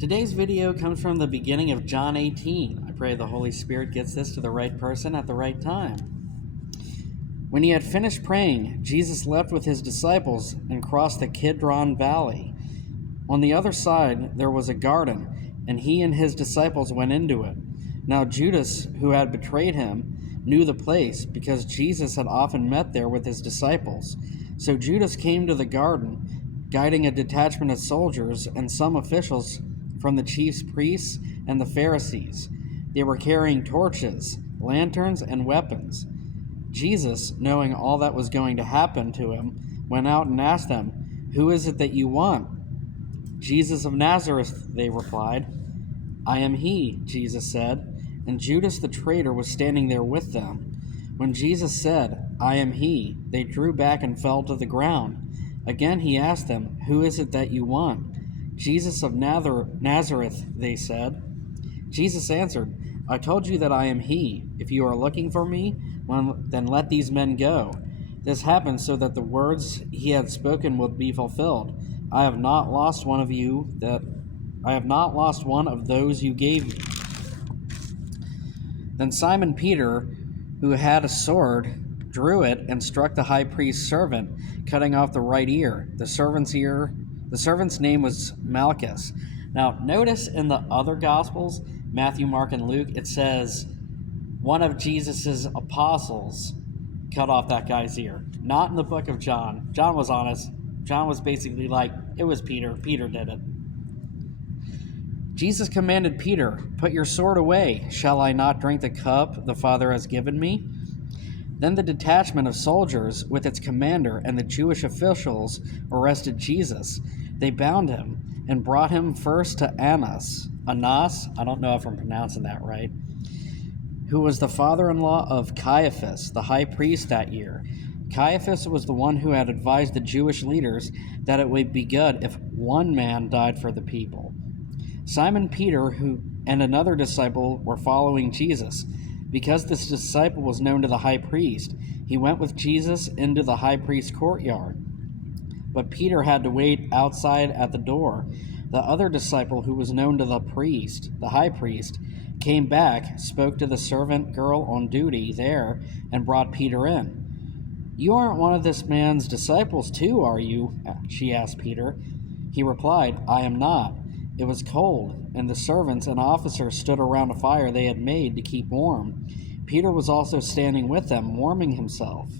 Today's video comes from the beginning of John 18. I pray the Holy Spirit gets this to the right person at the right time. When he had finished praying, Jesus left with his disciples and crossed the Kidron Valley. On the other side there was a garden, and he and his disciples went into it. Now Judas, who had betrayed him, knew the place, because Jesus had often met there with his disciples. So Judas came to the garden, guiding a detachment of soldiers and some officials from the chief priests and the Pharisees. They were carrying torches, lanterns, and weapons. Jesus, knowing all that was going to happen to him, went out and asked them, "Who is it that you want?" "Jesus of Nazareth," they replied. "I am he," Jesus said, and Judas the traitor was standing there with them. When Jesus said, "I am he," they drew back and fell to the ground. Again he asked them, "Who is it that you want?" "Jesus of Nazareth," they said. Jesus answered, "I told you that I am he. If you are looking for me, then let these men go." This happened so that the words he had spoken would be fulfilled. I have not lost one of those you gave me." Then Simon Peter, who had a sword, drew it and struck the high priest's servant, cutting off the right ear. The servant's name was Malchus. Now, notice in the other Gospels, Matthew, Mark, and Luke, it says one of Jesus's apostles cut off that guy's ear. Not in the book of John. John was honest. John was basically like, it was Peter. Peter did it. Jesus commanded Peter, "Put your sword away. Shall I not drink the cup the Father has given me?" Then the detachment of soldiers with its commander and the Jewish officials arrested Jesus. They bound him and brought him first to Annas, I don't know if I'm pronouncing that right, who was the father-in-law of Caiaphas, the high priest that year. Caiaphas was the one who had advised the Jewish leaders that it would be good if one man died for the people. Simon Peter and another disciple were following Jesus. Because this disciple was known to the high priest, he went with Jesus into the high priest's courtyard. But Peter had to wait outside at the door. The other disciple, who was known to the high priest, came back, spoke to the servant girl on duty there, and brought Peter in. "You aren't one of this man's disciples too, are you?" she asked Peter. He replied, "I am not." It was cold, and the servants and officers stood around a fire they had made to keep warm. Peter was also standing with them, warming himself.